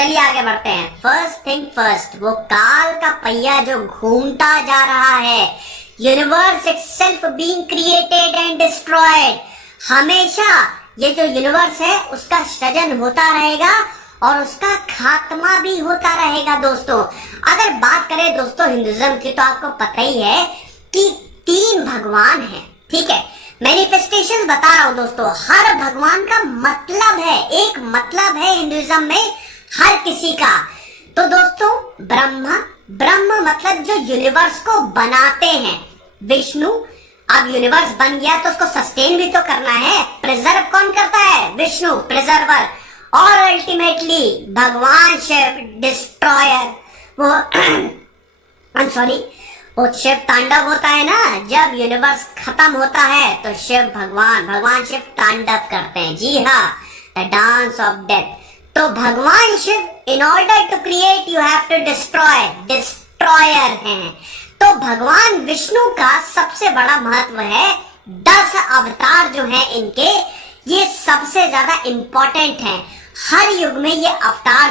चलिए आगे बढ़ते हैं। फर्स्ट थिंग फर्स्ट, वो काल का पहिया जो घूमता जा रहा है, universe itself being created and destroyed, हमेशा ये जो यूनिवर्स है उसका सृजन होता रहेगा और उसका खात्मा भी होता रहेगा। दोस्तों अगर बात करें दोस्तों हिंदुइज्म की, तो आपको पता ही है कि 3 भगवान हैं, ठीक है। मैनिफेस्टेशन बता रहा हूं दोस्तों, हर भगवान का मतलब है, एक मतलब है हिंदुइज्म में हर किसी का। तो दोस्तों ब्रह्म मतलब जो यूनिवर्स को बनाते हैं, विष्णु। अब यूनिवर्स बन गया तो उसको सस्टेन भी तो करना है, प्रिजर्व कौन करता है? विष्णु, प्रिजर्वर। और अल्टीमेटली भगवान शिव, डिस्ट्रॉयर। वो शिव तांडव होता है ना, जब यूनिवर्स खत्म होता है तो शिव भगवान शिव तांडव करते हैं। जी हाँ, द डांस ऑफ डेथ। तो भगवान Shiva in order to create you have to destroy, destroyer हैं। तो भगवान विष्णु का सबसे बड़ा महत्व है, 10 अवतार जो हैं इनके, ये सबसे ज्यादा इंपॉर्टेंट हैं। हर युग में ये अवतार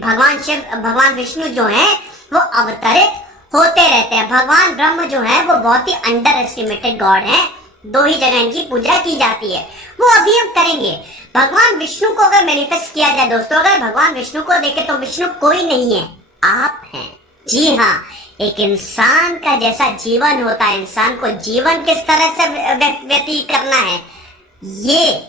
भगवान शिव, भगवान विष्णु जो हैं वो अवतरित होते रहते हैं। भगवान ब्रह्म जो है वो बहुत ही अंडर एस्टिमेटेड गॉड है, 2 ही जगह इनकी पूजा की जाती है, वो अभी हम करेंगे। भगवान विष्णु को अगर मैनिफेस्ट किया जाए दोस्तों, अगर भगवान विष्णु को देखे तो विष्णु कोई नहीं है, आप हैं। जी हाँ, एक इंसान का जैसा जीवन होता है, इंसान को जीवन किस तरह से व्यतीत करना है, ये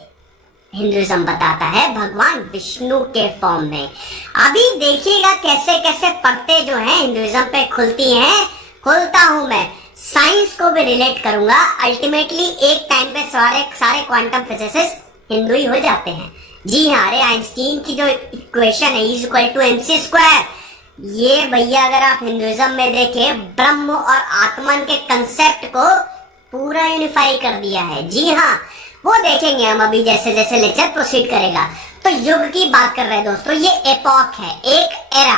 हिंदुइज्म बताता है भगवान विष्णु के फॉर्म में। अभी देखिएगा कैसे कैसे परतें जो हैं हिंदुइज्म पे खुलती हैं, खुलता हूं मैं, साइंस को भी रिलेट करूंगा। अल्टीमेटली एक टाइम पे सारे क्वांटम फिजिसिस्ट हिंदू ही हो जाते हैं। जी हाँ, अरे आइंस्टीन की जो इक्वेशन है E=mc², ये भैया अगर आप हिंदुइज्म में देखें, ब्रह्म और आत्मन के कंसेप्ट को पूरा यूनिफाई कर दिया है। जी हाँ, वो देखेंगे हम अभी जैसे जैसे लेक्चर प्रोसीड करेगा। तो युग की बात कर रहे हैं दोस्तों, ये एपॉक है, एक एरा,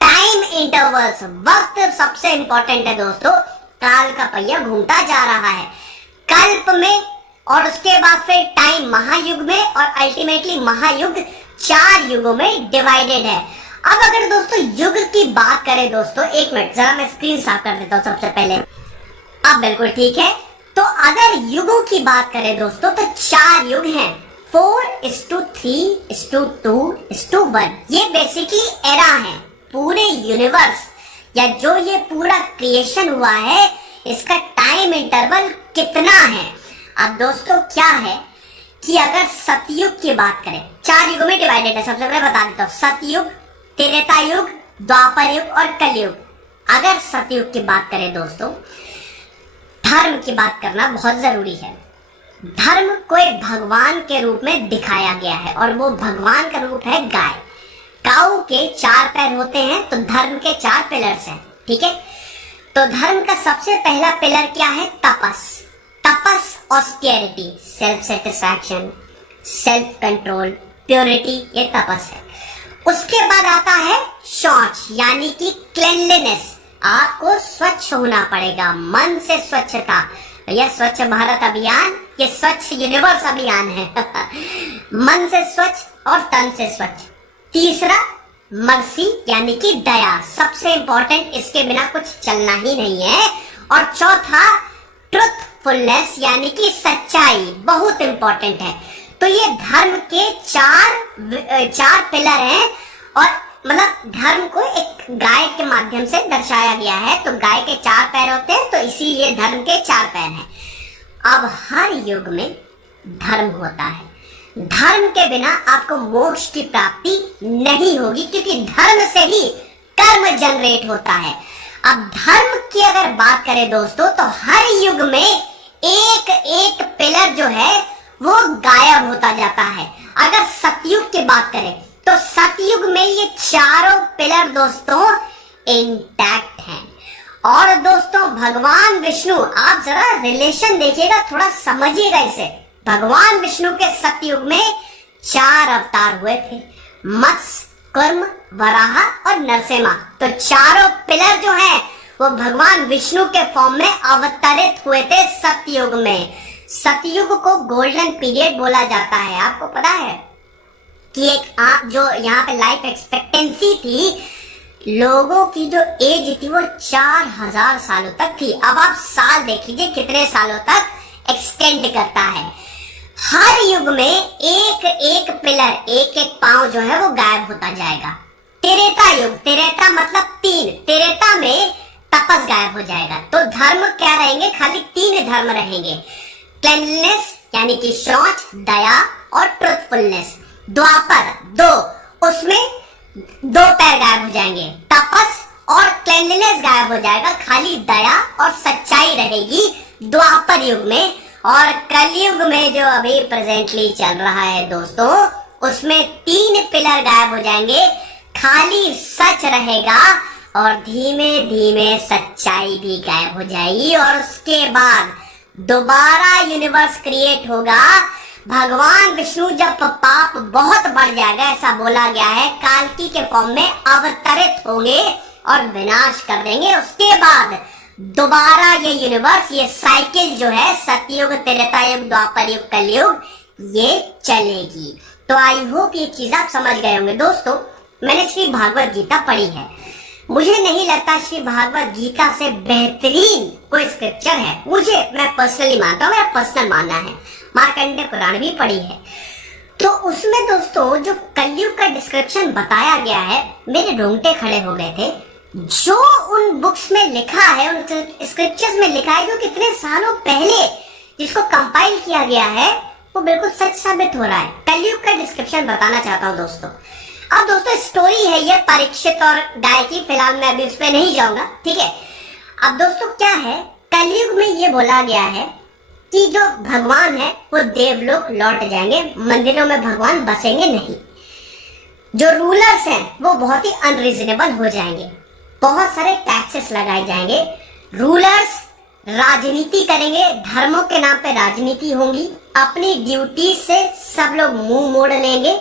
टाइम इंटरवल्स, वक्त सबसे इंपॉर्टेंट है दोस्तों। काल का पहिया घूमता जा रहा है कल्प में, और उसके बाद फिर टाइम महायुग में, और अल्टीमेटली महायुग 4 युगों में डिवाइडेड है। अब अगर दोस्तों युग की बात करें दोस्तों, एक मिनट जरा मैं स्क्रीन साफ कर देता हूं सबसे पहले। अब बिल्कुल ठीक है। तो अगर युगों की बात करें दोस्तों तो 4 युग हैं, 4:3:2:1। ये बेसिकली एरा है, पूरे यूनिवर्स या जो ये पूरा क्रिएशन हुआ है, इसका टाइम इंटरवल कितना है। अब दोस्तों क्या है कि अगर सतयुग की बात करें, 4 युगों में डिवाइडेड है, सबसे पहले बता देता हूं, सतयुग, त्रेता युग, द्वापर युग और कलयुग। अगर सतयुग की बात करें दोस्तों, धर्म की बात करना बहुत जरूरी है। धर्म को एक भगवान के रूप में दिखाया गया है, और वो भगवान का रूप है गाय। काऊ के 4 पैर होते हैं, तो धर्म के 4 पिलर्स हैं, ठीक है। तो धर्म का सबसे पहला पिलर क्या है? तपस, austerity, self satisfaction, self control, purity, ये तपस है। उसके बाद आता है शौच, यानी कि क्लेanलीनेस, आपको स्वच्छ होना पड़ेगा, मन से स्वच्छता। यह स्वच्छ भारत अभियान, ये स्वच्छ यूनिवर्स अभियान है मन से स्वच्छ और तन से स्वच्छ। तीसरा मर्सी, यानी कि दया, सबसे इंपॉर्टेंट, इसके बिना कुछ चलना ही नहीं है। और चौथा ट्रुथफुलनेस, यानी कि सच्चाई, बहुत इंपॉर्टेंट है। तो ये धर्म के 4 पिलर हैं, और मतलब धर्म को एक गाय के माध्यम से दर्शाया गया है। तो गाय के 4 पैर होते हैं, तो इसीलिए धर्म के 4 पैर हैं। अब हर युग में धर्म होता है, धर्म के बिना आपको मोक्ष की प्राप्ति नहीं होगी, क्योंकि धर्म से ही कर्म जनरेट होता है। अब धर्म की अगर बात करें दोस्तों, तो हर युग में एक एक पिलर जो है वो गायब होता जाता है। अगर सतयुग की बात करें तो सतयुग में ये चारों पिलर दोस्तों इंटैक्ट हैं। और दोस्तों भगवान विष्णु, आप जरा रिलेशन देखिएगा, थोड़ा समझिएगा इसे। भगवान विष्णु के सतयुग में 4 अवतार हुए थे, मत्स्य, कूर्म, वराह और नरसिम्हा। तो चारों पिलर जो हैं वो भगवान विष्णु के फॉर्म में अवतरित हुए थे सतयुग में। सतयुग को गोल्डन पीरियड बोला जाता है, आपको पता है? कि एक आप जो यहाँ पे लाइफ एक्सपेक्टेंसी थी, लोगों की जो एज थी वो 4000 सालों तक थी। अब आप साल देख लीजिए कितने सालों तक एक्सटेंड करता है। हर युग में एक एक पिलर, एक एक पांव जो है वो गायब होता जाएगा। त्रेता युग, त्रेता मतलब 3, त्रेता में तपस गायब हो जाएगा। तो धर्म क्या रहेंगे? खाली 3 धर्म रहेंगे, क्लेanलीनेस यानी कि शौच, दया और ट्रुथफुलनेस। द्वापर 2, उसमें 2 पैर गायब हो जाएंगे, तपस और क्लेanलीनेस गायब हो जाएगा, खाली दया और सच्चाई रहेगी द्वापर युग में। और कलयुग में जो अभी प्रेजेंटली चल रहा है दोस्तों, उसमें 3 पिलर गायब हो जाएंगे, खाली सच रहेगा और धीमे धीमे सच्चाई भी गायब हो जाएगी। और उसके बाद दोबारा यूनिवर्स क्रिएट होगा। भगवान विष्णु जब पाप बहुत बढ़ जाएगा, ऐसा बोला गया है, कालकी के फॉर्म में अवतरित होंगे और विनाश कर देंगे। उसके बाद दोबारा ये यूनिवर्स, ये साइकिल जो है सतयुग, त्रेता युग, द्वापर युग, कलयुग, ये चलेगी। तो आई होप ये चीज आप समझ गए होंगे। दोस्तों, मैंने श्री भागवत गीता पढ़ी है, मुझे नहीं लगता श्री भागवत गीता से बेहतरीन कोई स्क्रिप्चर है। मैं पर्सनली मानता हूँ, मेरा पर्सनल मानना है। मार्कंडेय पुराण भी पढ़ी है, तो उसमें दोस्तों जो कलयुग का डिस्क्रिप्शन बताया गया है, मेरे रोंगटे खड़े हो गए थे। जो उन बुक्स में लिखा है, उन स्क्रिप्चर्स में लिखा है, जो कितने सालों पहले जिसको कंपाइल किया गया है, वो बिल्कुल सच साबित हो रहा है। कलयुग का डिस्क्रिप्शन बताना चाहता हूँ दोस्तों। अब दोस्तों स्टोरी है ये परीक्षित और गाय की, फिलहाल मैं अभी उस पर नहीं जाऊंगा, ठीक है। अब दोस्तों क्या है, कलयुग में ये बोला गया है कि जो भगवान है वो देवलोक लौट जाएंगे, मंदिरों में भगवान बसेंगे नहीं। जो रूलर्स हैं वो बहुत ही अनरीजनेबल हो जाएंगे, बहुत सारे टैक्सेस लगाए जाएंगे। रूलर्स राजनीति करेंगे, धर्मों के नाम पे राजनीति होंगी, अपनी ड्यूटी से सब लोग मुंह मोड़ लेंगे,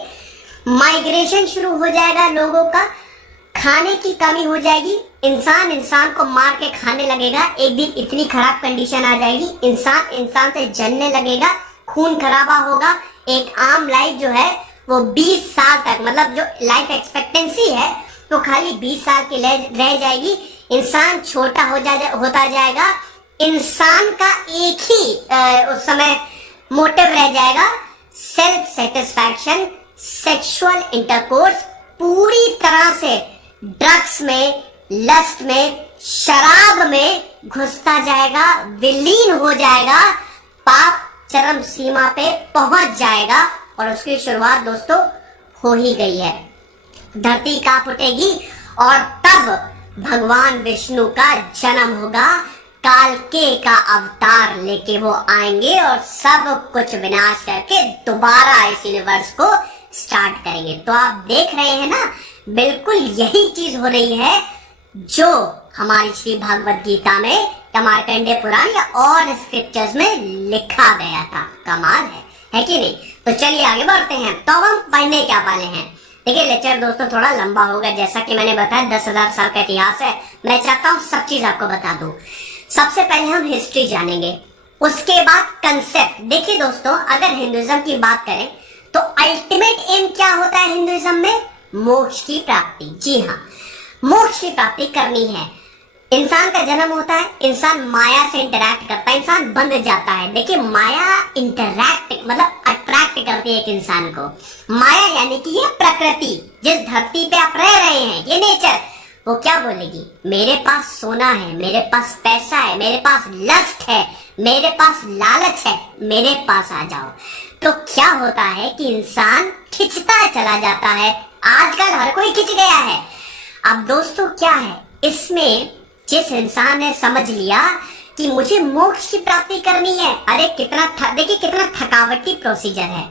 माइग्रेशन शुरू हो जाएगा लोगों का, खाने की कमी हो जाएगी, इंसान इंसान को मार के खाने लगेगा। एक दिन इतनी खराब कंडीशन आ जाएगी, इंसान इंसान से जलने लगेगा, खून खराबा होगा। एक आम लाइफ जो है वो 20 साल तक, मतलब जो लाइफ एक्सपेक्टेंसी है तो खाली 20 साल की रह जाएगी। इंसान छोटा होता जाएगा। इंसान का एक ही उस समय मोटिव रह जाएगा, सेल्फ सेटिस्फैक्शन, सेक्सुअल इंटरकोर्स। पूरी तरह से ड्रग्स में, लस्ट में, शराब में घुसता जाएगा, विलीन हो जाएगा, पाप चरम सीमा पे पहुंच जाएगा। और उसकी शुरुआत दोस्तों हो ही गई है। धरती कांप उठेगी और तब भगवान विष्णु का जन्म होगा, कालके का अवतार लेके वो आएंगे और सब कुछ विनाश करके दोबारा इस यूनिवर्स को स्टार्ट करेंगे। तो आप देख रहे हैं ना, बिल्कुल यही चीज हो रही है जो हमारी श्री भागवत गीता में या मार्कंडेय पुराण या और स्क्रिप्चर्स में लिखा गया था। कमाल है कि नहीं? तो चलिए आगे बढ़ते हैं। तो अब हम पढ़ने क्या वाले हैं। देखिए लेक्चर दोस्तों थोड़ा लंबा होगा, जैसा कि मैंने बताया 10,000 साल का इतिहास है। मैं चाहता हूँ सब चीज आपको बता दूं। सबसे पहले हम हिस्ट्री जानेंगे, उसके बाद कंसेप्ट। देखिए दोस्तों, अगर हिंदुइज्म की बात करें तो अल्टीमेट एम क्या होता है हिंदुइज्म में? मोक्ष की प्राप्ति। जी हाँ, मोक्ष की प्राप्ति करनी है। इंसान का जन्म होता है, इंसान माया से इंटरैक्ट करता है, इंसान बंध जाता है। देखिए माया इंटरैक्ट मतलब अट्रैक्ट करती है एक इंसान को। माया यानी कि ये प्रकृति, जिस धरती पे आप रह रहे हैं, ये नेचर, वो क्या बोलेगी? मेरे पास सोना है, मेरे पास पैसा है, मेरे पास लस्ट है, मेरे पास लालच है, मेरे पास आ जाओ। तो क्या होता है कि इंसान खिंचता चला जाता है। आजकल हर कोई खिंच गया है। अब दोस्तों क्या है इसमें, जिस इंसान ने समझ लिया कि मुझे मोक्ष की प्राप्ति करनी है, अरे देखिए कितना थकावटी प्रोसीजर है।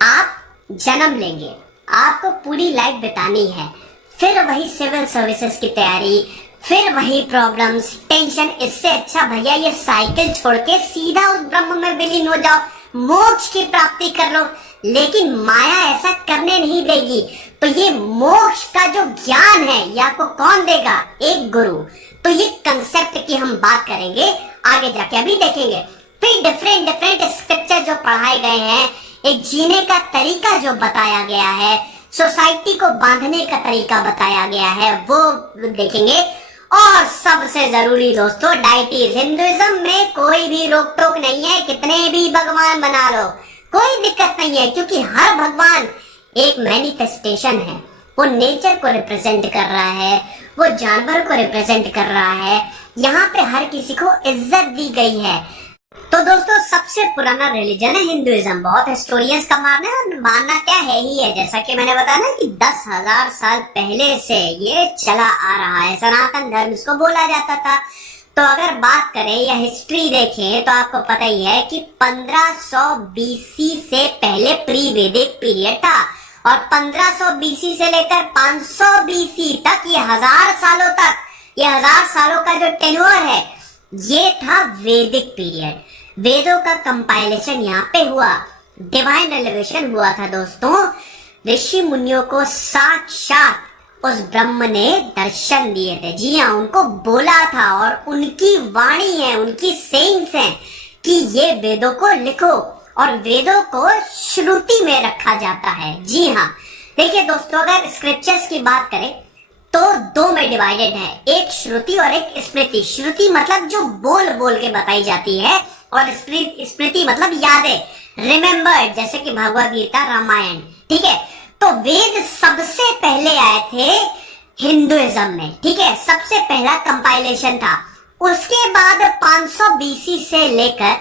आप जन्म लेंगे, आपको पूरी लाइफ बितानी है, फिर वही सिविल सर्विसेज की तैयारी, फिर वही प्रॉब्लम्स, टेंशन। इससे अच्छा भैया ये साइकिल छोड़ के सीधा उस ब्रह्म में विलीन हो जाओ, मोक्ष की प्राप्ति कर लो। लेकिन माया ऐसा करने नहीं देगी। तो ये मोक्ष का जो ज्ञान है ये आपको कौन देगा? एक गुरु। तो ये कंसेप्ट की हम बात करेंगे आगे जाके, अभी देखेंगे। फिर डिफरेंट स्क्रिप्चर जो पढ़ाए गए हैं, एक जीने का तरीका जो बताया गया है, सोसाइटी को बांधने का तरीका बताया गया है, वो देखेंगे। और सबसे जरूरी दोस्तों, डाइटीज। हिंदुइज्म में कोई भी रोक टोक नहीं है, कितने भी भगवान बना लो, कोई दिक्कत नहीं है, क्योंकि हर भगवान एक मैनिफेस्टेशन है। वो नेचर को रिप्रेजेंट कर रहा है, वो जानवर को रिप्रेजेंट कर रहा है। यहाँ पे हर किसी को इज्जत दी गई है। तो दोस्तों, सबसे पुराना रिलीजन है हिंदुइज्म। बहुत हिस्टोरियंस का मानना क्या है ही है, जैसा कि मैंने बताया ना कि 10,000 साल पहले से ये चला आ रहा है। सनातन धर्म इसको बोला जाता था। तो अगर बात करें या हिस्ट्री देखें तो आपको पता ही है कि 1500 बीसी से पहले प्री वैदिक पीरियड था, और 1500 बीसी से लेकर 500 बीसी तक, ये 1000 सालों तक, ये 1000 सालों का जो टेन्योर है, ये था वैदिक पीरियड। वेदों का कंपाइलेशन यहाँ पे हुआ, डिवाइन रेवलेशन हुआ था दोस्तों। ऋषि मुनियों को साक्षात उस ब्रह्म ने दर्शन दिए थे। जी हाँ, उनको बोला था, और उनकी वाणी है, उनकी सेइंग्स हैं कि ये वेदों को लिखो, और वेदों को श्रुति में रखा जाता है। जी हाँ, देखिए दोस्तों, अगर स्क्रिप्चर्स की बात करें तो दो में डिवाइडेड है, एक श्रुति और एक स्मृति। श्रुति मतलब जो बोल बोल के बताई जाती है, और स्मृति मतलब यादें, रिमेम्बर्ड, जैसे कि भगवद गीता, रामायण। ठीक है, तो वेद सबसे पहले आए थे हिंदुइज्म में। ठीक है, सबसे पहला कंपाइलेशन था। उसके बाद 500 बीसी से लेकर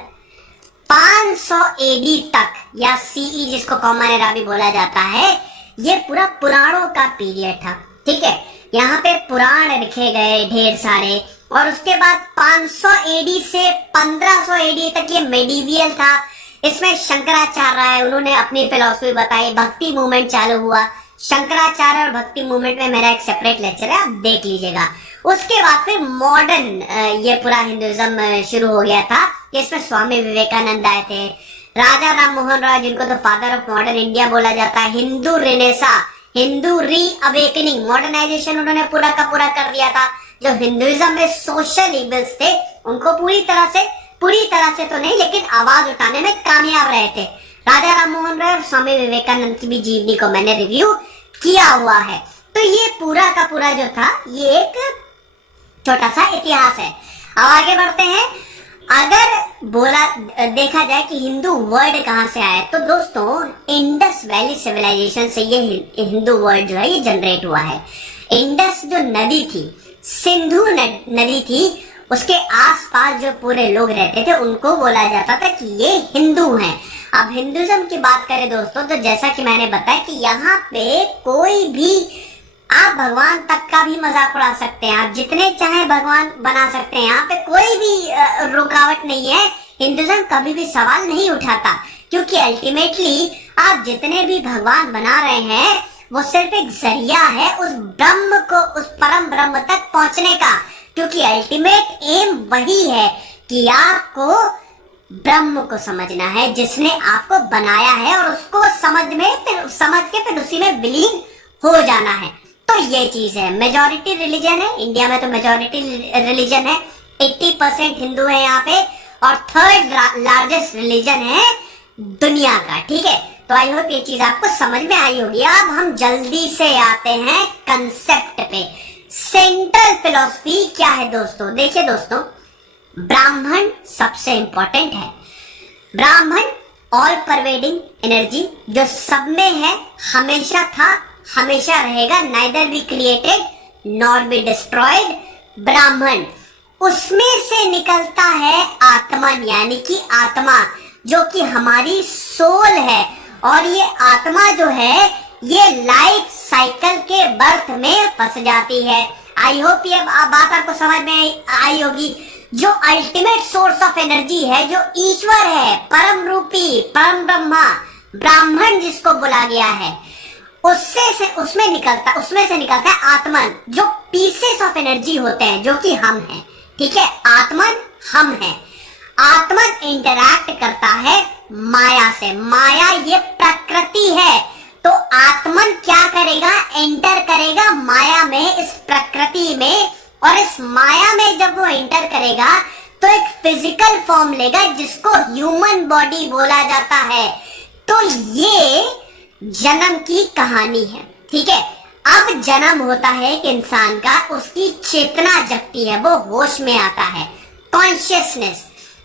500 एडी तक, या सीई जिसको कॉमन एरा भी बोला जाता है, ये पूरा पुराणों का पीरियड था। ठीक है, यहाँ पे पुराण लिखे गए ढेर सारे, और उसके बाद 500 एडी से 1500 एडी तक ये मेडिवियल था। इसमें शंकराचार्य उन्होंने अपनी फिलॉसफी बताई, भक्ति मूवमेंट चालू हुआ। शंकराचार्य और भक्ति मूवमेंट में मेरा एक सेपरेट लेक्चर है, आप देख लीजिएगा। उसके बाद फिर मॉडर्न ये पूरा हिंदुइज्म शुरू हो गया था, इसमें स्वामी विवेकानंद आए थे, राजा राम मोहन रॉय, जिनको तो फादर ऑफ मॉडर्न इंडिया बोला जाता है, हिंदू रेनेसा, हिंदू री अवेकनिंग, मॉडर्नाइजेशन उन्होंने पूरा का पूरा कर दिया था। जो हिंदुइज्म में सोशल इविल्स थे, उनको पूरी तरह से तो नहीं, लेकिन आवाज उठाने में कामयाब रहे थे। राजा राम मोहन रॉय और स्वामी विवेकानंद की भी जीवनी को मैंने रिव्यू किया हुआ है। तो ये पूरा का पूरा जो था, ये एक छोटा सा इतिहास है। अब आगे बढ़ते हैं। अगर देखा जाए कि हिंदू वर्ड कहाँ से आया, तो दोस्तों इंडस वैली सिविलाइजेशन से ये हिंदू वर्ड जो है ये जनरेट हुआ है। इंडस जो नदी थी, सिंधु नदी थी, उसके आसपास जो पूरे लोग रहते थे, उनको बोला जाता था कि ये हिंदू हैं। अब हिंदुइज्म की बात करें दोस्तों, तो जैसा कि मैंने बताया कि यहाँ पे कोई भी, आप भगवान तक का भी मजाक उड़ा सकते हैं, आप जितने चाहे भगवान बना सकते हैं, यहाँ पे कोई भी रुकावट नहीं है। हिंदुइज्म कभी भी सवाल नहीं उठाता, क्योंकि अल्टीमेटली आप जितने भी भगवान बना रहे हैं, वो सिर्फ एक जरिया है उस ब्रह्म को, उस परम ब्रह्म तक पहुंचने का, क्योंकि अल्टीमेट एम वही है कि आपको ब्रह्म को समझना है, जिसने आपको बनाया है, और उसको समझ के फिर उसी में विलीन हो जाना है। तो ये चीज है। मेजॉरिटी रिलीजन है इंडिया में, तो मेजॉरिटी रिलीजन है, 80% हिंदू है यहाँ पे, और थर्ड लार्जेस्ट रिलीजन है दुनिया का। ठीक है, तो आई होप ये चीज आपको समझ में आई होगी। अब हम जल्दी से आते हैं कंसेप्ट पे। सेंट्रल फिलॉसफी क्या है दोस्तों? देखिए दोस्तों, ब्राह्मण सबसे इंपॉर्टेंट है। ब्राह्मण ऑल परवेडिंग एनर्जी, जो सब में है, हमेशा था, हमेशा रहेगा, neither be created nor be destroyed. ब्राह्मण, उसमें से निकलता है आत्मन, यानी कि आत्मा, जो कि हमारी सोल है। और ये आत्मा जो है, ये लाइफ साइकिल के बर्थ में फंस जाती है। आई होप ये बात आपको समझ में आई होगी। जो अल्टीमेट सोर्स ऑफ एनर्जी है, जो ईश्वर है, परम रूपी, परम ब्रह्मा, ब्राह्मण जिसको बोला गया है, उसमें से निकलता है आत्मन, जो पीसेस ऑफ एनर्जी होते हैं, जो कि हम हैं। ठीक है, आत्मन हम हैं। आत्मन इंटरैक्ट करता है माया से। माया ये प्रकृति है, तो आत्मन क्या करेगा? एंटर करेगा माया में, इस प्रकृति में, और इस माया में जब वो एंटर करेगा तो एक फिजिकल फॉर्म लेगा, जिसको ह्यूमन बॉडी बोला जाता है। तो ये जन्म की कहानी है, ठीक है। अब जन्म होता है एक इंसान का, उसकी चेतना जगती है, वो होश में आता है, कॉन्शियसनेस।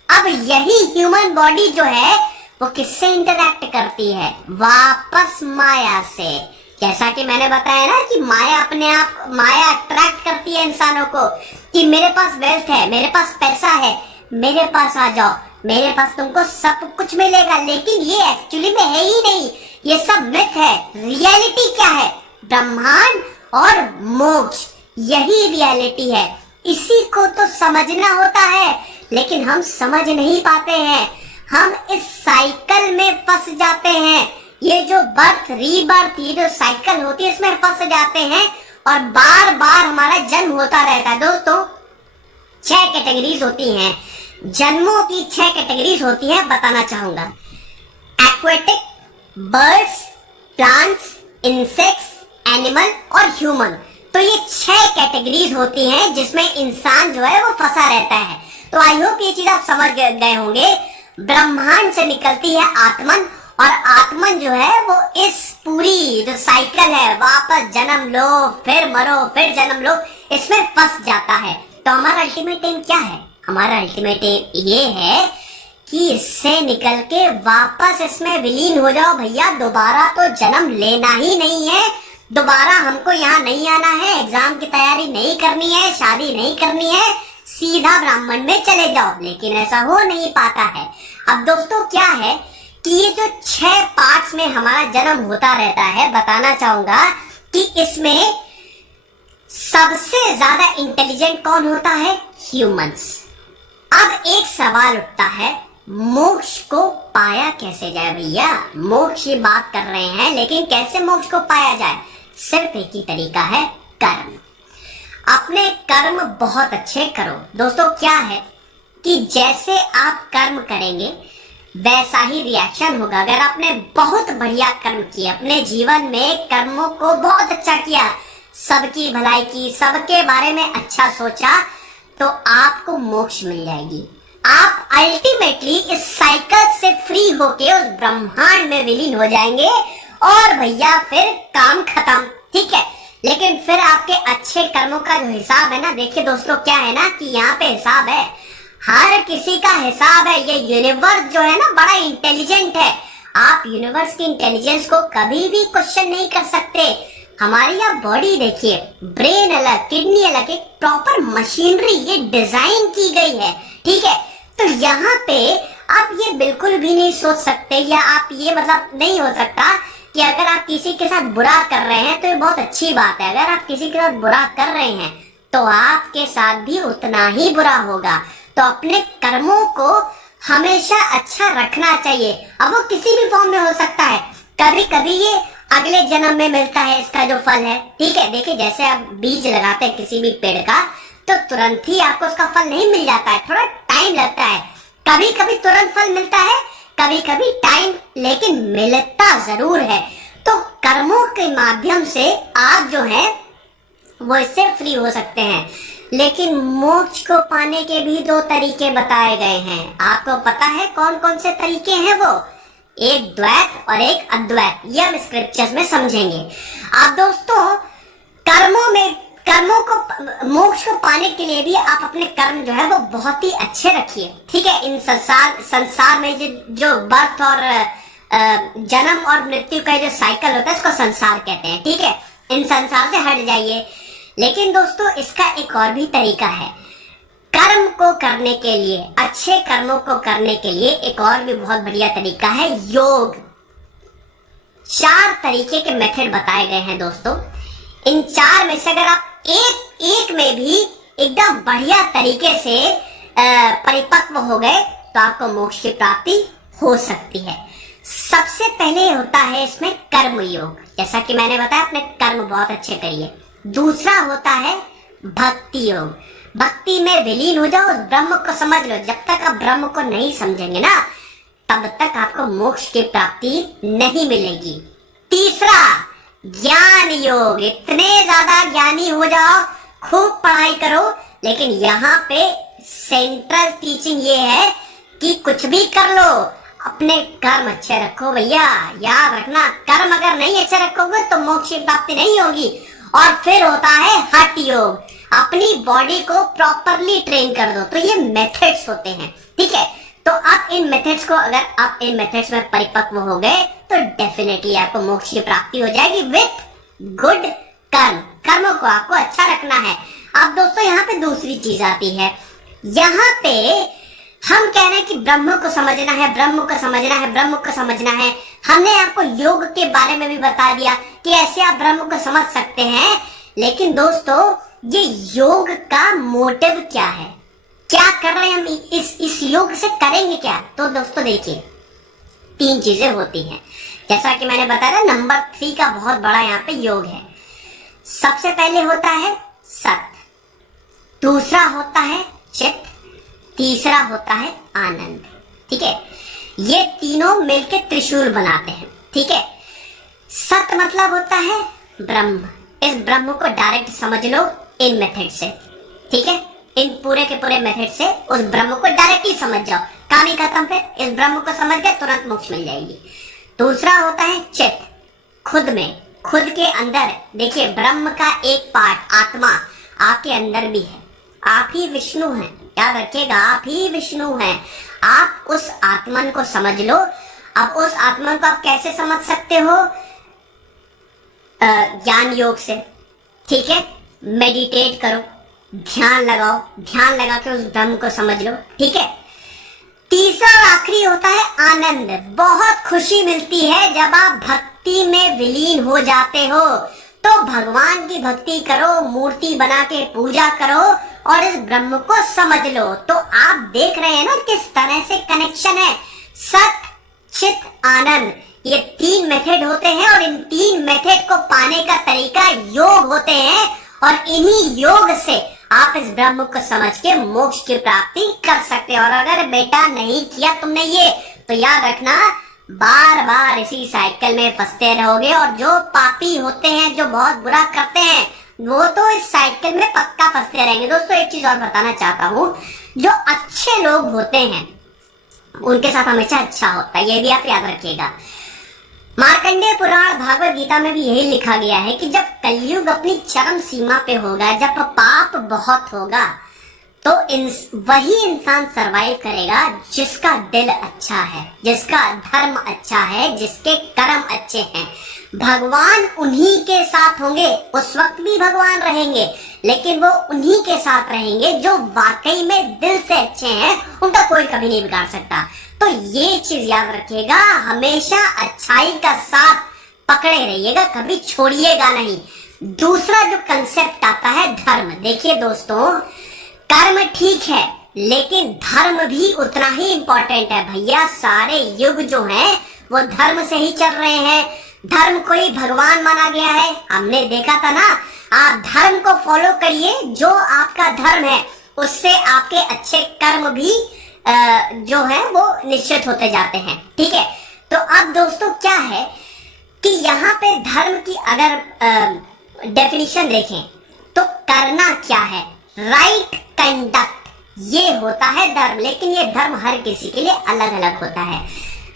अब यही ह्यूमन बॉडी जो है वो किससे इंटरैक्ट करती है? वापस माया से। जैसा कि मैंने बताया ना कि माया अपने आप, माया अट्रैक्ट करती है इंसानों को कि मेरे पास वेल्थ है, मेरे पास पैसा है, मेरे पास आ जाओ, मेरे पास तुमको सब कुछ मिलेगा। लेकिन ये एक्चुअली में है ही नहीं, ये सब मिथ है। रियलिटी क्या है? ब्रह्मांड और मोक्ष, यही रियलिटी है। इसी को तो समझना होता है, लेकिन हम समझ नहीं पाते हैं। हम इस साइकिल में फंस जाते हैं। ये जो बर्थ रीबर्थ, ये जो साइकिल होती है, इसमें फंस जाते हैं और बार बार हमारा जन्म होता रहता है। दोस्तों 6 कैटेगरीज होती हैं, जन्मों की 6 कैटेगरीज होती हैं, बताना चाहूंगा। Aquatic, birds, plants, insects, animal और ह्यूमन। तो ये 6 कैटेगरीज होती हैं जिसमें इंसान जो है वो फंसा रहता है। तो आई होप ये चीज आप समझ गए होंगे। ब्रह्मांड से निकलती है आत्मन, और आत्मन जो है वो इस पूरी जो साइकिल है, वापस जन्म लो, फिर मरो, फिर जन्म लो, इसमें फंस जाता है। तो हमारा अल्टीमेट एम क्या है? हमारा अल्टीमेट एम ये है कि इससे निकल के वापस इसमें विलीन हो जाओ भैया। दोबारा तो जन्म लेना ही नहीं है, दोबारा हमको यहाँ नहीं आना है, एग्जाम की तैयारी नहीं करनी है, शादी नहीं करनी है, सीधा ब्राह्मण में चले जाओ। लेकिन ऐसा हो नहीं पाता है। अब दोस्तों क्या है कि ये जो 6 पार्ट्स में हमारा जन्म होता रहता है, बताना चाहूंगा कि इसमें सबसे ज्यादा इंटेलिजेंट कौन होता है? ह्यूमंस। अब एक सवाल उठता है, मोक्ष को पाया कैसे जाए भैया? मोक्ष की बात कर रहे हैं, लेकिन कैसे मोक्ष को पाया जाए? सिर्फ एक ही तरीका है, कर्म। अपने कर्म बहुत अच्छे करो। दोस्तों क्या है कि जैसे आप कर्म करेंगे वैसा ही रिएक्शन होगा। अगर आपने बहुत बढ़िया कर्म किया, अपने जीवन में कर्मों को बहुत अच्छा किया, सबकी भलाई की, सबके बारे में अच्छा सोचा, तो आपको मोक्ष मिल जाएगी। आप अल्टीमेटली इस साइकिल से फ्री होके उस ब्रह्मांड में विलीन हो जाएंगे और भैया फिर काम खत्म, ठीक है। लेकिन फिर आपके अच्छे कर्मों का जो हिसाब है ना, देखिए दोस्तों क्या है ना कि यहाँ पे हिसाब है, हर किसी का हिसाब है। ये यूनिवर्स जो है ना बड़ा इंटेलिजेंट है। आप यूनिवर्स की इंटेलिजेंस को कभी भी क्वेश्चन नहीं कर सकते। हमारी यहाँ बॉडी देखिए, ब्रेन अलग, किडनी अलग, एक प्रॉपर मशीनरी ये डिजाइन की गई है, ठीक है। तो यहाँ पे आप ये बिल्कुल भी नहीं सोच सकते, या आप ये मतलब नहीं हो सकता कि अगर आप किसी के साथ बुरा कर रहे हैं तो ये बहुत अच्छी बात है। अगर आप किसी के साथ बुरा कर रहे हैं तो आपके साथ भी उतना ही बुरा होगा। तो अपने कर्मों को हमेशा अच्छा रखना चाहिए। अब वो किसी भी फॉर्म में हो सकता है, कभी कभी ये अगले जन्म में मिलता है इसका जो फल है, ठीक है। देखिए जैसे आप बीज लगाते हैं किसी भी पेड़ का, तो तुरंत ही आपको उसका फल नहीं मिल जाता है, थोड़ा टाइम लगता है। कभी कभी तुरंत फल मिलता है, कभी कभी टाइम, लेकिन मिलता जरूर है। तो कर्मों के माध्यम से आप जो है वो इससे फ्री हो सकते हैं। लेकिन मोक्ष को पाने के भी 2 तरीके बताए गए हैं। आपको पता है कौन कौन से तरीके हैं वो? एक द्वैत और एक अद्वैत। ये हम स्क्रिप्चर्स में समझेंगे। आप दोस्तों कर्मों को, मोक्ष को पाने के लिए भी आप अपने कर्म जो है वो बहुत ही अच्छे रखिए, ठीक है। इन संसार में जो बर्थ और जन्म और मृत्यु का जो साइकिल होता है इसको संसार कहते हैं, ठीक है। इन संसार से हट जाइए। लेकिन दोस्तों इसका एक और भी तरीका है। कर्म को करने के लिए, अच्छे कर्मों को करने के लिए एक और भी बहुत बढ़िया तरीका है, योग। 4 तरीके के मेथड बताए गए हैं दोस्तों। इन 4 में से अगर आप एक में भी एकदम बढ़िया तरीके से परिपक्व हो गए तो आपको मोक्ष की प्राप्ति हो सकती है। सबसे पहले होता है इसमें कर्म योग। जैसा कि मैंने बताया, अपने कर्म बहुत अच्छे करिए। दूसरा होता है भक्ति योग। भक्ति में विलीन हो जाओ, ब्रह्म को समझ लो। जब तक आप ब्रह्म को नहीं समझेंगे ना, तब तक आपको मोक्ष की प्राप्ति नहीं मिलेगी। तीसरा ज्ञान योग। इतने ज्यादा ज्ञानी हो जाओ, खूब पढ़ाई करो, लेकिन यहाँ पे सेंट्रल टीचिंग ये है कि कुछ भी कर लो, अपने कर्म अच्छे रखो भैया, याद रखना, कर्म अगर नहीं अच्छे रखोगे तो मोक्ष की प्राप्ति नहीं होगी। और फिर होता है हठ योग, अपनी बॉडी को प्रॉपरली ट्रेन कर दो। तो ये मेथड्स होते हैं, ठीक है। तो आप इन मेथड्स को, अगर आप इन मेथड्स में परिपक्व हो गए तो डेफिनेटली आपको मोक्ष की प्राप्ति हो जाएगी विथ गुड कर्म। कर्मों को आपको अच्छा रखना है। अब दोस्तों यहाँ पे दूसरी चीज आती है, यहाँ पे हम कह रहे हैं कि ब्रह्म को समझना है, ब्रह्म को समझना है, ब्रह्म को समझना है। हमने आपको योग के बारे में भी बता दिया कि ऐसे आप ब्रह्म को समझ सकते हैं, लेकिन दोस्तों ये योग का मोटिव क्या है, क्या कर रहे हैं हम इस योग से, करेंगे क्या? तो दोस्तों देखिए, तीन चीजें होती हैं, जैसा कि मैंने बताया। नंबर 3 का बहुत बड़ा यहाँ पे योग है। सबसे पहले होता है सत, दूसरा होता है चित्त, तीसरा होता है आनंद, ठीक है। ये तीनों मिलके त्रिशूल बनाते हैं, ठीक है। सत मतलब होता है ब्रह्म। इस ब्रह्म को डायरेक्ट समझ लो इन मेथड से, ठीक है। इन पूरे के पूरे मेथड से उस ब्रह्म को डायरेक्टली समझ जाओ, काम ही खत्म। फिर इस ब्रह्म को समझ गए, तुरंत मोक्ष मिल जाएगी। दूसरा होता है चित्त, खुद में, खुद के अंदर। देखिए, ब्रह्म का एक पार्ट आत्मा आपके अंदर भी है। आप ही विष्णु हैं, याद रखिएगा, आप ही विष्णु हैं। आप उस आत्मन को समझ लो। अब उस आत्मन को आप कैसे समझ सकते हो? ज्ञान योग से, ठीक है। मेडिटेट करो, ध्यान लगाओ, ध्यान लगा के उस ब्रह्म को समझ लो, ठीक है। तीसरा और आखिरी होता है आनंद। बहुत खुशी मिलती है जब आप भक्ति में विलीन हो जाते हो। तो भगवान की भक्ति करो, मूर्ति बना के पूजा करो और इस ब्रह्म को समझ लो। तो आप देख रहे हैं ना किस तरह से कनेक्शन है। सत, चित्त, आनंद, ये 3 मेथड होते हैं और इन 3 मेथड को पाने का तरीका योग होते हैं। और इन्हीं योग से आप इस ब्रह्म को समझ के मोक्ष की प्राप्ति कर सकते हो। और अगर बेटा नहीं किया तुमने ये, तो याद रखना, बार बार इसी साइकिल में फंसते रहोगे। और जो पापी होते हैं, जो बहुत बुरा करते हैं, वो तो इस साइकिल में पक्का फंसते रहेंगे। दोस्तों एक चीज और बताना चाहता हूँ, जो अच्छे लोग होते हैं उनके साथ हमेशा अच्छा होता है, ये भी आप याद रखिएगा। मार्कंडेय पुराण भागवत गीता में भी यही लिखा गया है कि जब कलयुग अपनी चरम सीमा पे होगा, जब पाप बहुत होगा, तो वही इंसान सरवाइव करेगा जिसका दिल अच्छा है, जिसका धर्म अच्छा है, जिसके कर्म अच्छे हैं। भगवान उन्हीं के साथ होंगे, उस वक्त भी भगवान रहेंगे, लेकिन वो उन्हीं के साथ रहेंगे जो वाकई में दिल से अच्छे हैं। उनका कोई कभी नहीं बिगाड़ सकता। तो ये चीज याद रखिएगा, हमेशा अच्छाई का साथ पकड़े रहिएगा, कभी छोड़िएगा नहीं। दूसरा जो कंसेप्ट आता है धर्म। देखिए दोस्तों, कर्म ठीक है, लेकिन धर्म भी उतना ही इंपॉर्टेंट है भैया। सारे युग जो हैं वो धर्म से ही चल रहे हैं। धर्म को ही भगवान माना गया है, हमने देखा था ना। आप धर्म को फॉलो करिए, जो आपका धर्म है उससे आपके अच्छे कर्म भी जो है वो निश्चित होते जाते हैं, ठीक है। तो अब दोस्तों क्या है कि यहाँ पे धर्म की अगर डेफिनेशन देखें तो करना क्या है, राइट कंडक्ट, ये होता है धर्म। लेकिन ये धर्म हर किसी के लिए अलग अलग होता है।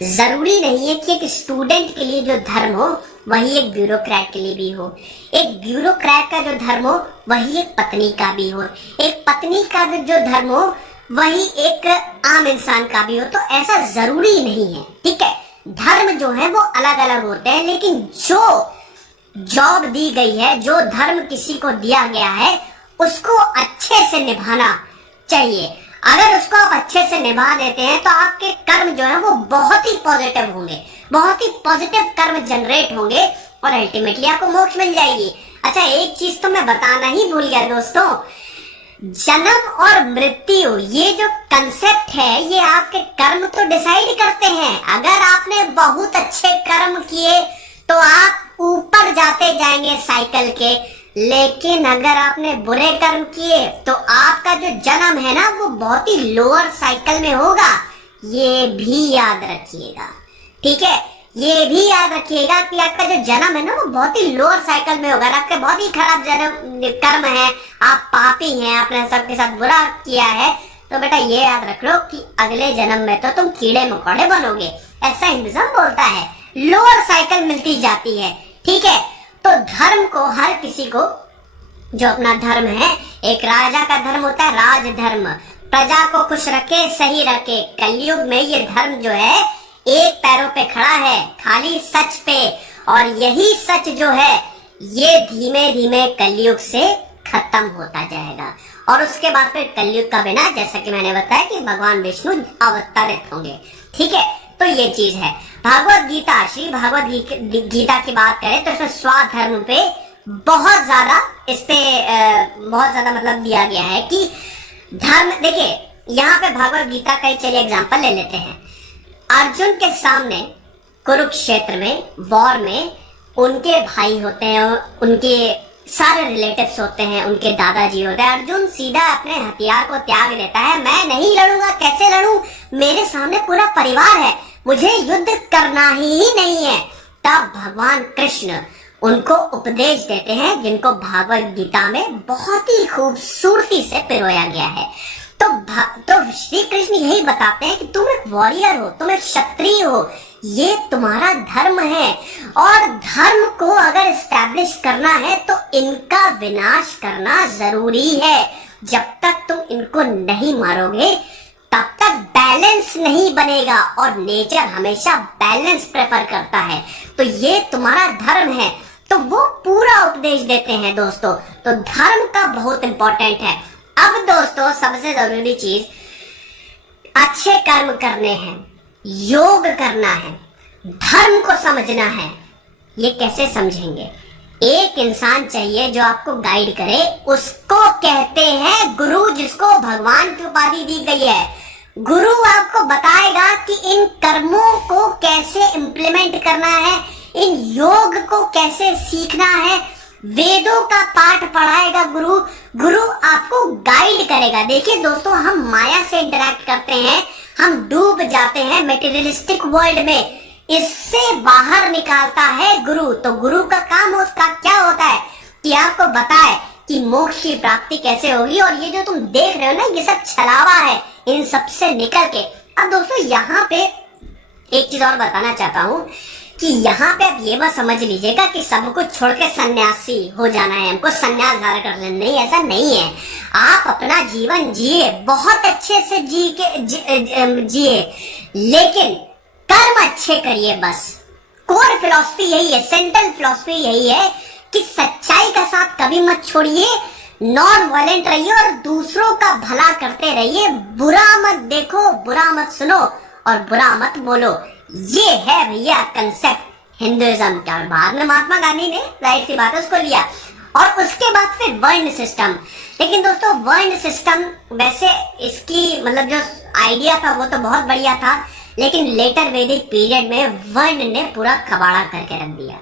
जरूरी नहीं है कि एक स्टूडेंट के लिए जो धर्म हो वही एक ब्यूरोक्रेट के लिए भी हो, एक ब्यूरोक्रेट का जो धर्म हो वही एक पत्नी का भी हो, एक पत्नी का जो धर्म हो वही एक आम इंसान का भी हो। तो ऐसा जरूरी नहीं है, ठीक है। धर्म जो है वो अलग अलग होते हैं, लेकिन जो जॉब दी गई है, जो धर्म किसी को दिया गया है, उसको अच्छे से निभाना चाहिए। अगर उसको आप अच्छे से निभा देते हैं तो आपके कर्म जो है वो बहुत ही पॉजिटिव होंगे, बहुत ही पॉजिटिव कर्म जनरेट होंगे और अल्टीमेटली आपको मोक्ष मिल जाएगी। अच्छा, एक चीज तो मैं बताना ही भूल गया दोस्तों, जन्म और मृत्यु ये जो कंसेप्ट है ये आपके कर्म तो डिसाइड करते हैं। अगर आपने बहुत अच्छे कर्म किए तो आप ऊपर जाते जाएंगे साइकिल के, लेकिन अगर आपने बुरे कर्म किए तो आपका जो जन्म है ना वो बहुत ही लोअर साइकिल में होगा। ये भी याद रखिएगा, ठीक है। ये भी याद रखिएगा कि आपका जो जन्म है ना वो बहुत ही लोअर साइकिल में होगा। आपके बहुत ही खराब जन्म कर्म है, आप पापी हैं, आपने सबके साथ बुरा किया है, तो बेटा ये याद रख लो कि अगले जन्म में तो तुम कीड़े मकोड़े बनोगे, ऐसा हिंदुज्म बोलता है। लोअर साइकिल मिलती जाती है, ठीक है। तो धर्म को, हर किसी को जो अपना धर्म है, एक राजा का धर्म होता है राजधर्म, प्रजा को खुश रखे, सही रखे। कलयुग में ये धर्म जो है एक पैरों पे खड़ा है, खाली सच पे, और यही सच जो है ये धीमे धीमे कलयुग से खत्म होता जाएगा। और उसके बाद फिर कलयुग का बिना, जैसा कि मैंने बताया कि भगवान विष्णु अवतरित होंगे, ठीक है। तो ये चीज है। भागवत गीता, श्री भागवत गीता की बात करें तो इसमें स्वाधर्म पे बहुत ज्यादा, इस पे बहुत ज्यादा मतलब दिया गया है कि धर्म, देखिए यहाँ पे भागवत गीता का ही चलिए एग्जाम्पल ले लेते हैं। अर्जुन के सामने कुरुक्षेत्र में वॉर में उनके भाई होते हैं, उनके सारे रिलेटिव्स होते हैं, उनके दादाजी होते हैं। अर्जुन सीधा अपने हथियार को त्याग देता है, मैं नहीं लड़ूंगा, कैसे लड़ूं, मेरे सामने पूरा परिवार है, मुझे युद्ध करना ही नहीं है। तब भगवान कृष्ण उनको उपदेश देते हैं, जिनको भागवत गीता में बहुत ही खूबसूरती से पिरोया गया है। तो श्री कृष्ण यही बताते हैं कि तुम एक वॉरियर हो, तुम एक क्षत्रिय हो, ये तुम्हारा धर्म है, और धर्म को अगर एस्टैब्लिश करना है तो इनका विनाश करना जरूरी है। जब तक तुम इनको नहीं मारोगे तब तक बैलेंस नहीं बनेगा, और नेचर हमेशा बैलेंस प्रेफर करता है। तो ये तुम्हारा धर्म है, तो वो पूरा उपदेश देते हैं दोस्तों। तो धर्म का बहुत इंपॉर्टेंट है। अब दोस्तों सबसे जरूरी चीज, अच्छे कर्म करने हैं, योग करना है, धर्म को समझना है। ये कैसे समझेंगे? एक इंसान चाहिए जो आपको गाइड करे, उसको कहते हैं गुरु, जिसको भगवान की उपाधि दी गई है। गुरु आपको बताएगा कि इन कर्मों को कैसे इम्प्लीमेंट करना है, इन योग को कैसे सीखना है, वेदों का पाठ पढ़ाएगा गुरु। गुरु आपको गाइड करेगा। देखिए दोस्तों, हम माया से इंटरेक्ट करते हैं, हम डूब जाते हैं मटेरियलिस्टिक वर्ल्ड में, इससे बाहर निकालता है गुरु। तो गुरु का काम क्या होता है कि आपको बताए कि मोक्ष की प्राप्ति कैसे होगी। और ये जो तुम देख रहे हो ना, ये सब छलावा है, इन सब से निकल के। अब दोस्तों यहाँ पे एक चीज और बताना चाहता हूँ कि यहाँ पे आप ये बात समझ लीजिएगा कि सब कुछ छोड़ के सन्यासी हो जाना है, हमको सन्यास धारण कर लेना, नहीं, ऐसा नहीं है। आप अपना जीवन जिए, बहुत अच्छे से जिए, लेकिन कर्म अच्छे करिए बस। कोर फिलॉसफी यही है, सेंट्रल फिलॉसफी यही है कि सच्चाई का साथ कभी मत छोड़िए, नॉन वायलेंट रहिए और दूसरों का भला करते रहिए। बुरा मत देखो, बुरा मत सुनो और बुरा मत बोलो। ये है भैया कंसेप्ट हिंदुइज्म का। बाद में महात्मा गांधी ने जाहिर सी बात है उसको लिया, और उसके बाद फिर वर्ण सिस्टम। लेकिन दोस्तों वर्ण सिस्टम, वैसे इसकी मतलब जो आइडिया था वो तो बहुत बढ़िया था, लेकिन लेटर वैदिक पीरियड में वर्ण ने पूरा कबाड़ा करके रख दिया।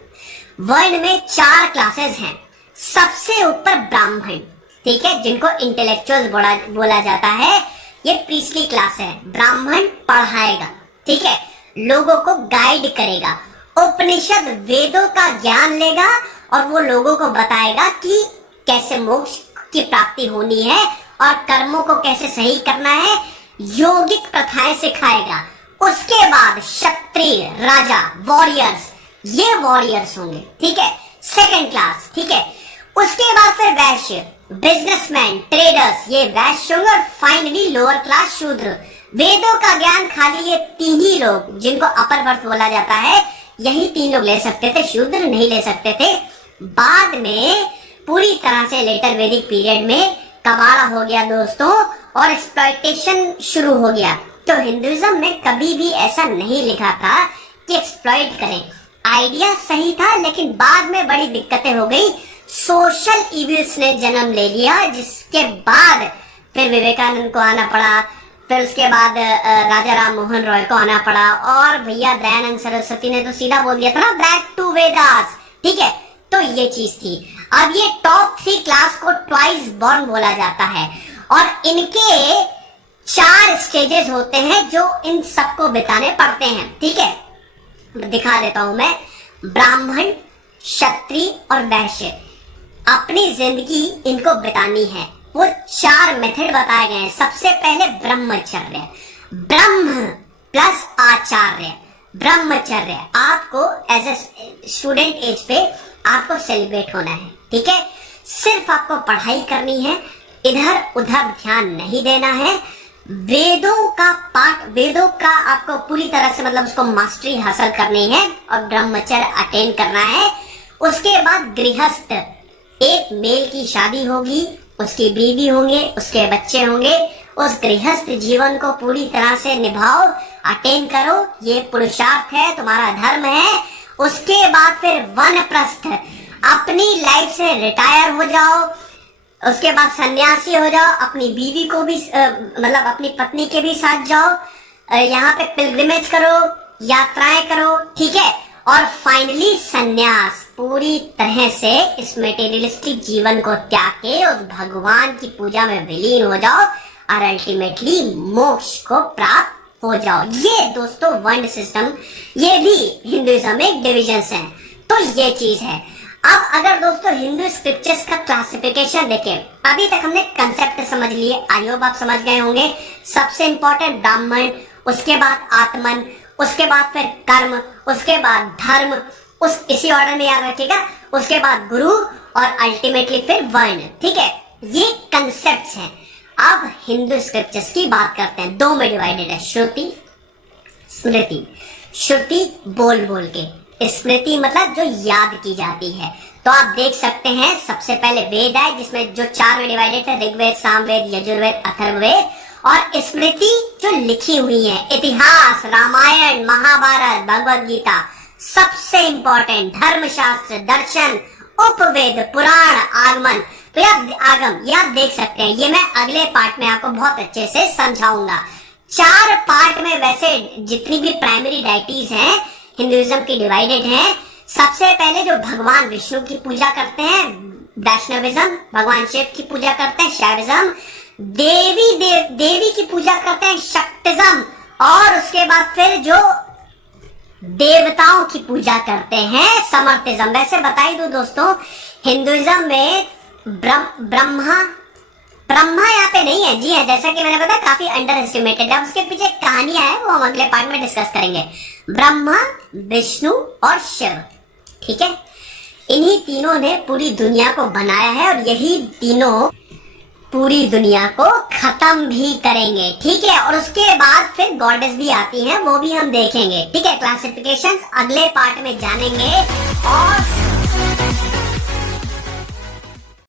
वर्ण में 4 क्लासेस हैं। सबसे ऊपर ब्राह्मण, ठीक है, जिनको इंटेलेक्चुअल बोला जाता है, ये पिछली क्लास है। ब्राह्मण पढ़ाएगा, ठीक है, लोगों को गाइड करेगा, उपनिषद वेदों का ज्ञान लेगा और वो लोगों को बताएगा कि कैसे मोक्ष की प्राप्ति होनी है और कर्मों को कैसे सही करना है, योगिक प्रथाएं सिखाएगा। उसके बाद क्षत्रिय, राजा, वॉरियर्स, ये वॉरियर्स होंगे, ठीक है, सेकंड क्लास, ठीक है। उसके बाद फिर वैश्य, बिजनेसमैन, ट्रेडर्स, ये वैश्य होंगे। और फाइनली लोअर क्लास शूद्र। वेदों का ज्ञान खाली ये 3 ही लोग, जिनको अपर बर्थ बोला जाता है, यही 3 लोग ले सकते थे, शूद्र नहीं ले सकते थे। बाद में पूरी तरह से लेटर वैदिक पीरियड में कबाड़ा हो गया दोस्तों, और एक्सप्लॉयटेशन शुरू हो गया। तो हिंदुइज्म में कभी भी ऐसा नहीं लिखा था कि एक्सप्लॉइट करें। आइडिया सही था, लेकिन बाद में बड़ी दिक्कतें हो गई, सोशल इविल्स ने जन्म ले लिया, जिसके बाद फिर विवेकानंद को आना पड़ा, फिर उसके बाद राजा राम मोहन रॉय को आना पड़ा, और भैया दयानंद सरस्वती ने तो सीधा बोल दिया था ना, बैक टू वेदास, ठीक है। तो ये चीज थी। अब ये टॉप 3 क्लास को ट्वाइस बॉर्न बोला जाता है, और इनके 4 स्टेजेस होते हैं जो इन सबको बिताने पड़ते हैं, ठीक है। दिखा देता हूं मैं। ब्राह्मण, क्षत्रिय और वैश्य, अपनी जिंदगी इनको बितानी है, वो 4 मेथड बताए गए हैं। सबसे पहले ब्रह्मचर्य, ब्रह्म प्लस आचार्य, ब्रह्मचर्य आपको एज ए स्टूडेंट एज पे आपको सेलिब्रेट होना है, ठीक है। सिर्फ आपको पढ़ाई करनी है, इधर उधर ध्यान नहीं देना है। वेदों का पाठ, वेदों का आपको पूरी तरह से मतलब उसको मास्टरी हासिल करनी है और ब्रह्मचर्य अटेन करना है। उसके बाद गृहस्थ, एक मेल की शादी होगी, उसकी बीवी होंगे, उसके बच्चे होंगे, उस गृहस्थ जीवन को पूरी तरह से निभाओ, अटेन करो, ये पुरुषार्थ है, तुम्हारा धर्म है। उसके बाद फिर वनप्रस्थ, अपनी लाइफ से रिटायर हो जाओ, उसके बाद सन्यासी हो जाओ, अपनी बीवी को भी मतलब अपनी पत्नी के भी साथ जाओ, यहाँ पे पिलग्रिमेज करो, यात्राएं करो, ठीक है। और फाइनली सन्यास, पूरी तरह से इस मटेरियलिस्टिक जीवन को त्याग के उस भगवान की पूजा में विलीन हो जाओ और अल्टीमेटली मोक्ष को प्राप्त हो जाओ। ये दोस्तों वर्ण सिस्टम, ये भी हिंदुइज्म में डिविजन्स हैं, तो ये चीज है। अब अगर दोस्तों हिंदू स्क्रिप्चर्स का क्लासिफिकेशन देखें, अभी तक हमने कंसेप्ट समझ लिए, आई होप आप समझ गए होंगे। सबसे इंपॉर्टेंट ब्राह्मण, उसके बाद आत्मन, उसके बाद फिर कर्म, उसके बाद धर्म, उस इसी ऑर्डर में याद रखिएगा, उसके बाद गुरु और अल्टीमेटली फिर वर्ण, ठीक है। ये कंसेप्ट्स हैं। अब हिंदू स्क्रिप्चर्स की बात करते हैं, 2 में डिवाइडेड है, श्रुति स्मृति। श्रुति बोल बोल के, स्मृति मतलब जो याद की जाती है। तो आप देख सकते हैं सबसे पहले वेद है, जिसमें जो 4 में डिवाइडेड है, ऋग्वेद, सामवेद, यजुर्वेद, अथर्ववेद। और स्मृति जो लिखी हुई है, इतिहास, रामायण, महाभारत, भगवद गीता, सबसे इंपॉर्टेंट धर्मशास्त्र, दर्शन, उपवेद, पुराण, आगमन। तो आगम ये आप देख सकते हैं, ये मैं अगले पार्ट में आपको बहुत अच्छे से समझाऊंगा। 4 पार्ट में वैसे जितनी भी प्राइमरी डाइटीज हैं हिंदुइज्म की डिवाइडेड हैं। सबसे पहले जो भगवान विष्णु की पूजा करते हैं वैष्णविज्म, भगवान शिव की पूजा करते हैं शैविज्म, देवी की पूजा करते हैं शक्तिज्म, और उसके बाद फिर जो देवताओं की पूजा करते हैं समर्थिज्म। वैसे बताई दूं दोस्तों, हिंदुइज्म में ब्रह्मा यहाँ पे नहीं है, जी है, जैसा कि मैंने बताया काफी अंडर एस्टिमेटेड है। उसके पीछे कहानियां हैं, वो हम अगले पार्ट में डिस्कस करेंगे। ब्रह्मा, विष्णु और शिव, ठीक है। इन्हीं तीनों ने पूरी दुनिया को बनाया है और यही तीनों पूरी दुनिया को खत्म भी करेंगे, ठीक है। और उसके बाद फिर गॉडेस भी आती हैं, वो भी हम देखेंगे, ठीक है। क्लासिफिकेशंस अगले पार्ट में जानेंगे। और